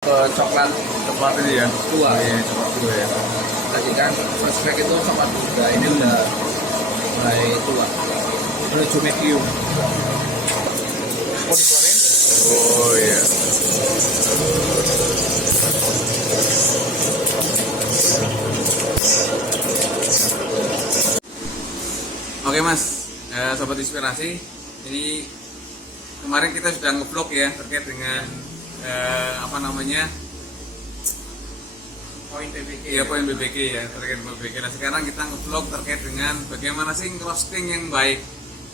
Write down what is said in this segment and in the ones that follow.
Coklat Coklat ini ya? tua. Iya, coklat tua ya. Tadi kan first crack itu coklat muda, ini udah mulai tua, menuju medium. Mau dikeluarin? Oh iya. Oke mas, sobat inspirasi, ini kemarin kita sudah nge-vlog ya terkait dengan Poin PBG. Iya, poin BBG ya, terkait BBG. Nah sekarang kita nge-vlog terkait dengan bagaimana sih roasting yang baik.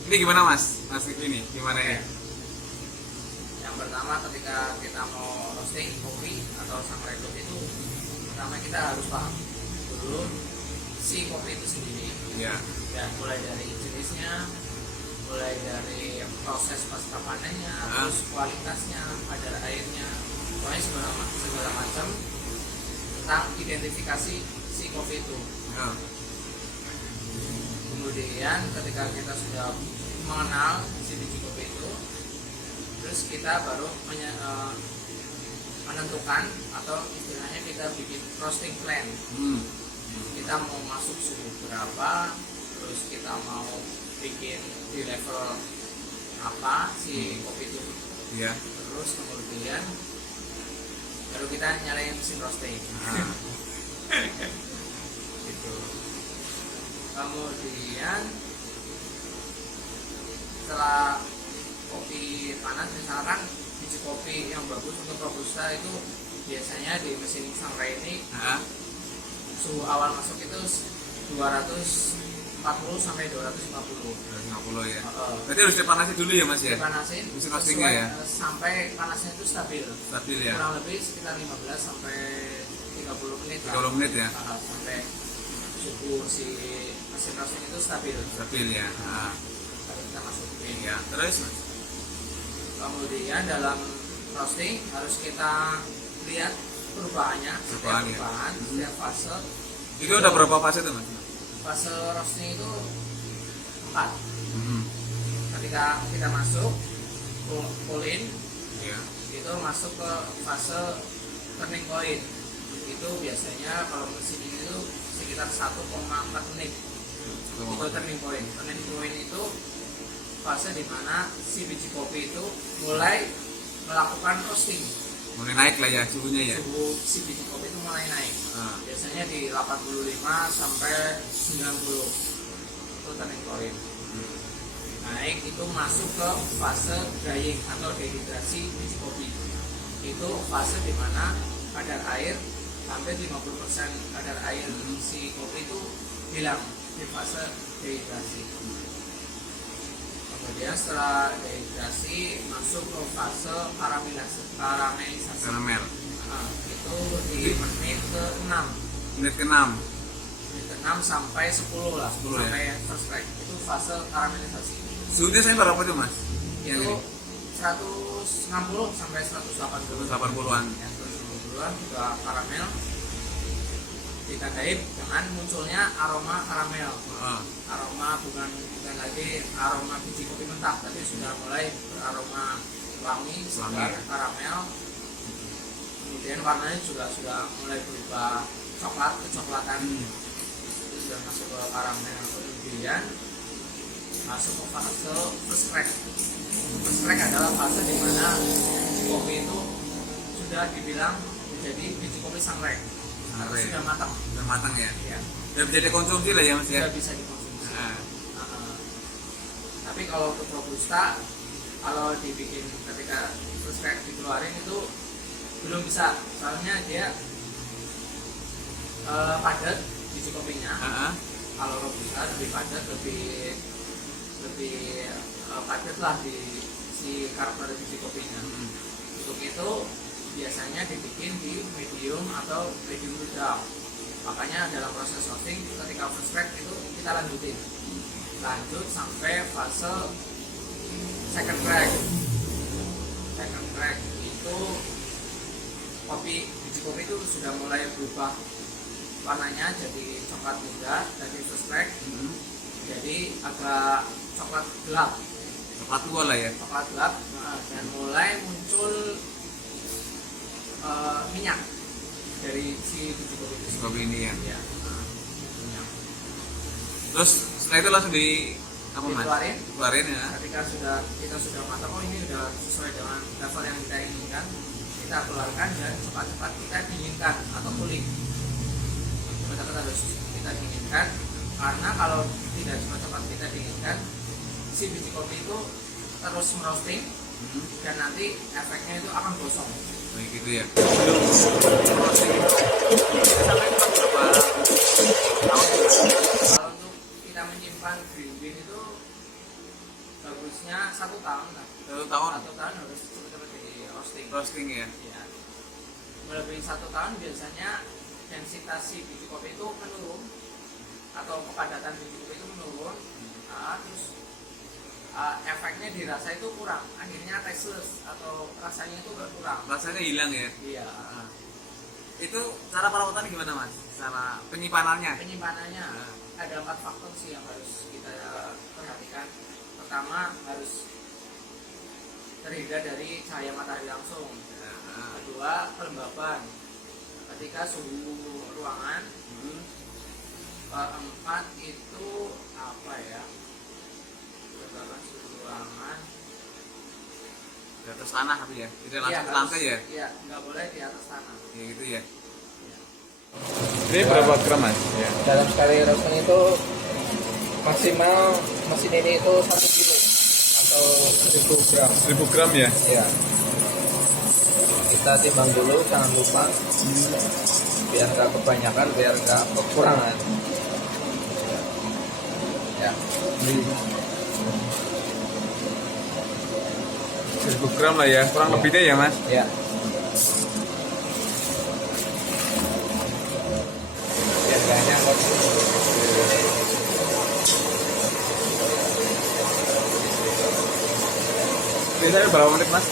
Ini gimana mas? Mas ini gimana ya? Yang pertama ketika kita mau roasting kopi atau sangrai kopi itu, pertama kita harus paham dulu si kopi itu sendiri. Iya. Ya, mulai dari jenisnya, mulai dari proses pasca panennya, terus kualitasnya, kadar airnya, pokoknya segala macam tentang identifikasi si kopi itu. Ya. Kemudian ketika kita sudah mengenal si biji kopi itu, terus kita baru menentukan atau istilahnya kita bikin roasting plan. Kita mau masuk suhu berapa, terus kita mau bikin di level apa si kopi itu. Iya. Terus kemudian baru kita nyalain mesin roasting. Gitu. Kemudian setelah kopi panas, misalkan biji kopi yang bagus untuk robusta itu biasanya di mesin sangrai ini suhu awal masuk itu 240 sampai 250. 250 ya. Berarti harus dipanasi dulu ya mas ya? Dipanasin Mesin roastingnya ya? sampai panasnya itu stabil. Stabil ya? Kurang lebih sekitar 15 sampai 30 menit. 30 menit ya? Sampai suhu si mesin roasting itu stabil. Stabil ya? Baru kita masukin. Iya. Terus mas? Kemudian dalam roasting harus kita lihat perubahannya, setiap Perubahan, ya. perubahan, setiap fase. Itu udah berapa fase tuh mas? Fase roasting itu 4. Ketika kita masuk pull in, Iya. itu masuk ke fase turning point. Itu biasanya kalau mesin ini itu sekitar 1,4 menit. Itu turning point. Turning point itu fase di mana si biji kopi itu mulai melakukan roasting. Mulai naik lah ya suhunya ya? Suhu si biji kopi itu mulai naik. Biasanya di 85 sampai 90. Itu turning point. Naik itu masuk ke fase drying atau dehidrasi biji kopi. Itu fase di mana kadar air sampai 50% kadar air si kopi itu hilang di fase dehidrasi. Kemudian setelah dehidrasi masuk ke fase karamelisasi. Karamel. Itu di menit ke-6. Menit ke-6. Menit ke-6 sampai 10 lah. 10 sampai ya? first strike. Itu fase karamelisasi. Suhunya saya berapa tuh mas? Yang Itu ini? 160 sampai 180. 180-an. Yang 180-an juga karamel. Ditandai dengan munculnya aroma karamel. Aroma bukan lagi aroma biji kopi mentah, tapi sudah mulai beraroma wangi, segar, karamel. Kemudian warnanya juga sudah mulai berubah coklat, kecoklatan. Itu sudah masuk ke karamel. Kemudian masuk ke fase first crack. First crack adalah fase di mana kopi itu sudah dibilang menjadi biji kopi sangrai. Sudah matang. Sudah matang ya? Ya. Sudah bisa dikonsumsi lah ya mas ya? Sudah bisa dikonsumsi. Tapi kalau untuk robusta, kalau dibikin ketika first crack dikeluarin itu belum bisa, soalnya dia padat biji kopinya. Kalau robusta lebih padat, lebih padat lah di si karakter biji kopinya. Untuk itu biasanya dibikin di medium atau medium to dark. Makanya dalam proses roasting ketika first crack itu kita lanjutin, lanjut sampai fase second crack. Second crack itu biji kopi itu sudah mulai berubah warnanya jadi coklat muda dari first crack. Jadi agak coklat gelap. Coklat tua lah ya? Coklat gelap dan mulai muncul minyak dari si biji kopi itu. Kopi ini ya. Ya, minyak. Terus setelah itu langsung di apa mas? Dikeluarin. Ya. Ketika kita sudah matang, oh ini sudah sesuai dengan level yang kita inginkan, kita keluarkan dan cepat-cepat kita dinginkan atau cooling. Cepat-cepat harus kita dinginkan, karena kalau tidak cepat-cepat kita dinginkan, si biji kopi itu terus merosting dan nanti efeknya itu akan gosong. Kayak gitu ya. Roasting sampai berapa tahun? Kalau untuk kita menyimpan green bean itu bagusnya 1 tahun lah. 1 tahun. 1 tahun harus cepat-cepat di roasting. Roasting ya. Ya. Melebihi 1 tahun biasanya densitas si biji kopi itu menurun atau kepadatan biji kopi itu menurun. Nah, terus efeknya dirasa itu kurang, akhirnya tasteless atau rasanya itu berkurang. Rasanya hilang ya. Iya. Itu cara perawatannya gimana mas? Cara penyimpanannya? Penyimpanannya ada 4 faktor sih yang harus kita perhatikan. Pertama, harus terhindar dari cahaya matahari langsung. Kedua, kelembaban ketika suhu ruangan. Keempat itu apa ya? Kelembaban suhu ruangan Di atas tanah tapi ya? Tidak langsung ke lantai ya? Iya, nggak boleh di atas tanah. Ya gitu ya. Ya. Ini berapa gram mas? Ya. Dalam sekali roasting itu maksimal mesin ini itu 1 kilo atau 1000 gram. 1000 gram ya? Ya. Kita timbang dulu, jangan lupa biar nggak kebanyakan, biar nggak kekurangan. Ya. 1000 gram lah ya, kurang lebihnya ya mas? Ya. Biar nggak nyangkut. Biasanya berapa menit mas?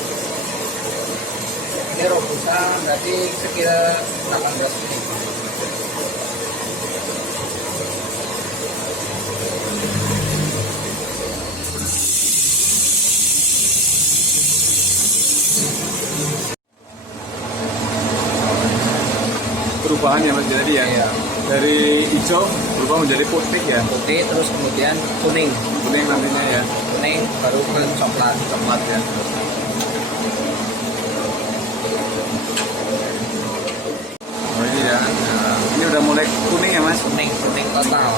Ini robusta berarti sekitar 18 menit. Perubahan ya mas, jadi ya? Iya. Dari hijau berubah menjadi putih ya? Putih terus kemudian kuning. Kuning nantinya ya? Kuning baru ke coklat. Coklat ya? Oh ini ya, ini udah mulai kuning ya mas? Kuning total.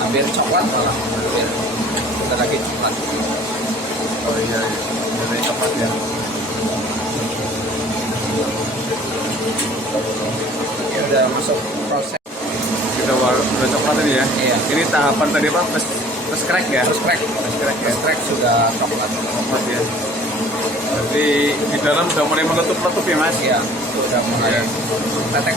Hampir coklat malah. Hampir. Kita lagi coklat. Oh iya, dari coklat ya? Ini udah masuk proses. Udah coklat ini ya? Iya. Ini tahapan tadi apa? First crack ya? First crack. First crack sudah coklat. Coklat ya? Berarti di dalam udah mulai meletup-letup ya mas? Iya. Sudah mulai petek.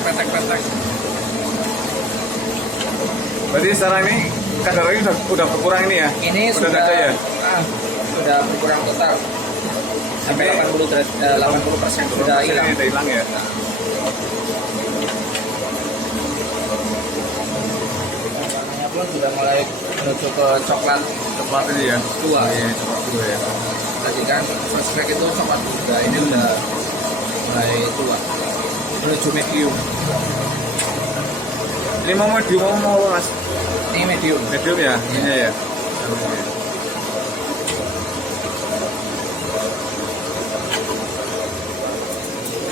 Berarti sekarang ini kadar ini udah berkurang ini ya? Ini udah sudah ada ya? Sudah berkurang total. Sampai 80% sudah hilang. Udah hilang ya? Warnanya pun sudah mulai menuju ke coklat Coklat ini ya? tua. Iya, coklat tua ya. Tadi kan first crack itu coklat muda, ini udah mulai tua. Menuju medium. Ini mau medium mau mas? Ini medium. Medium ya? Ini ya?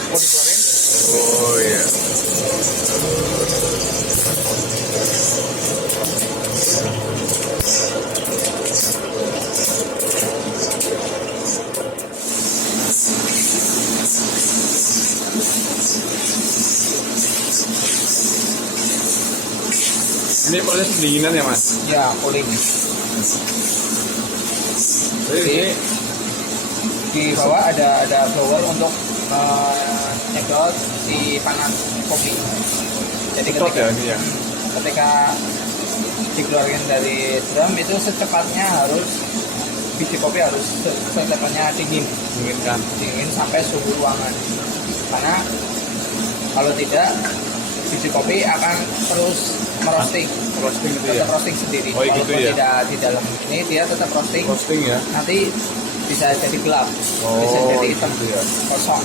Mau dikeluarin? Oh iya. Ini proses pendinginan ya mas? Ya, cooling. Jadi Di bawah ada blower untuk nyedot si panas kopi. Jadi Stop ya ini ya? ketika dikeluarkan dari drum itu secepatnya harus biji kopi harus secepatnya dingin sampai suhu ruangan, karena kalau tidak biji kopi akan terus merosting. Roasting gitu ya. Tetap roasting sendiri. Oh, gitu Walaupun ya. tidak di dalam ini dia tetap roasting. Roasting ya. Nanti bisa jadi gelap, Oh, bisa jadi hitam, gitu ya. kosong.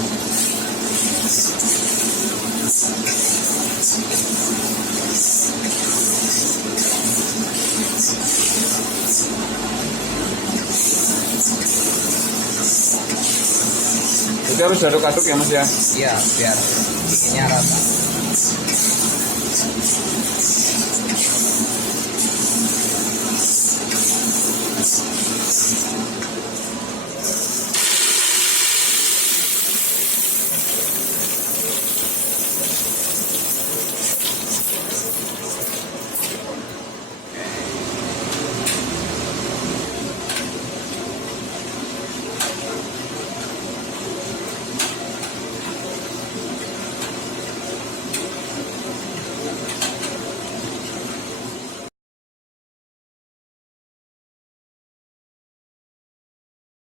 Jadi harus aduk-aduk ya Mas ya. Iya, biar dinginnya rata.